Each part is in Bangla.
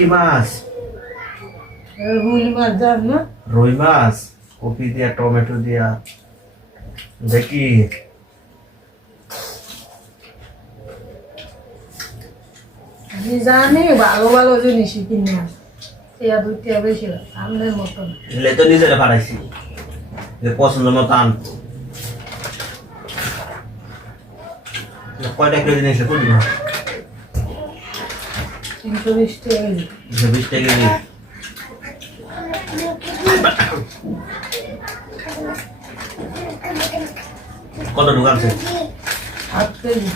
কি মাছ রুই মাছ না? রুই মাছ কপি দিয়া টমেটো দিয়া। দেখি। জানি ভালো ভালো জিনিস কিনে টিয়া দুইটা বেশি সামনের মতন। এলে তো নিজেরা পাঠাইছি যে পছন্দ মতো আনব। কয়টা কিলো জিনিস করবি না তিনশো বিশ টাকা। বিশ টাকা কত আট কেজি।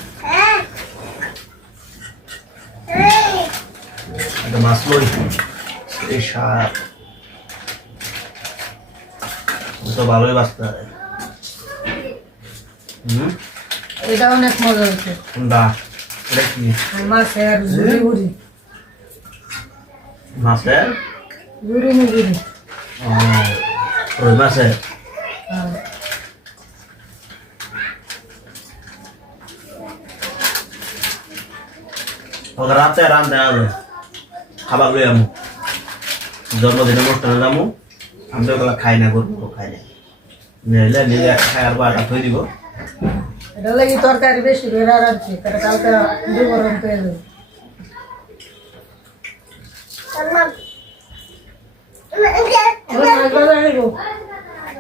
একটা মাছ লই। এই সার তো ভালোই বাঁচতে হয় হুম? এটা অনেক মজা হয়েছে। কোনটা এটা কি? মাছের ঝুড়ি মাছের রুই মাছের ওকে রাতে রান্ধতে হবে খাবার লই আমু জন্মদিনে অনুষ্ঠানে যাব আমি তো ওগুলো খাই না গরু খাই না নিলে নিজে খায়ার বাটা থই দিব এটা লাগি তরকারি বেশি করে রাখছি কালকে দুগরম পেয়ে যাবে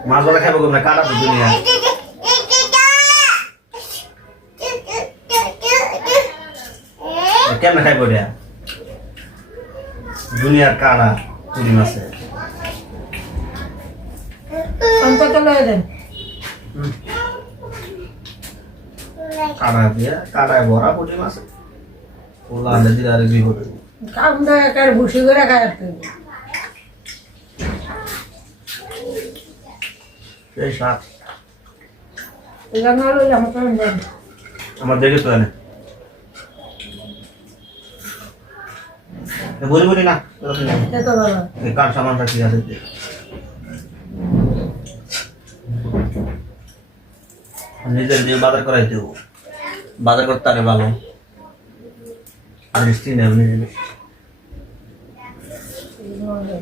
মাছ ভাজা খাব না কাটা তো দুনিয়া। কেমন খাইব রে দুনিয়ার কাড়া চুরি মাছে। পঞ্চাশ লয়ে দেন কাড়া দিয়ে, কাড়ায় ভরা পুঁটি মাছে। আনলে দিলে আর হইব। কার ভুসি করে খায় সেই সাত। আমার দেখে তো এনে। এ বলি বলি না খেতে ভালো। এই কার সামানটা কি আছে। নিজের দিয়ে বাজার করাই দেবো বাজার করতে আরে ভালো। আর মিষ্টি নেব নিজে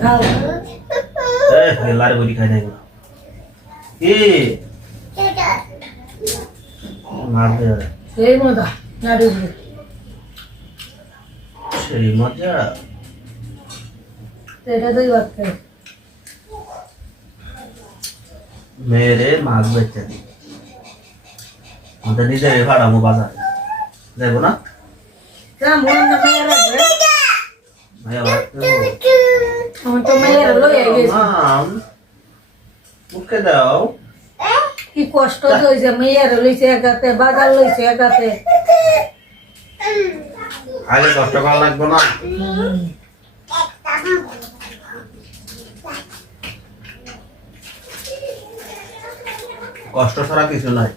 খাও এ লারে বলি খাই নাই কি সেই মজা সেই মজা এটা দুই মেরে মাছ বেচে দি আমাদের নিজের ভাড়ামো বাজার। যাইব না? মেয়ের মেয়ের মুখে দাও। কি কষ্ট হয়েছে মেয়ের লইছে একাতে বাজার লইছে একাতে। আগে কষ্ট করা লাগবো না? কষ্ট ছাড়া কিছু নাই।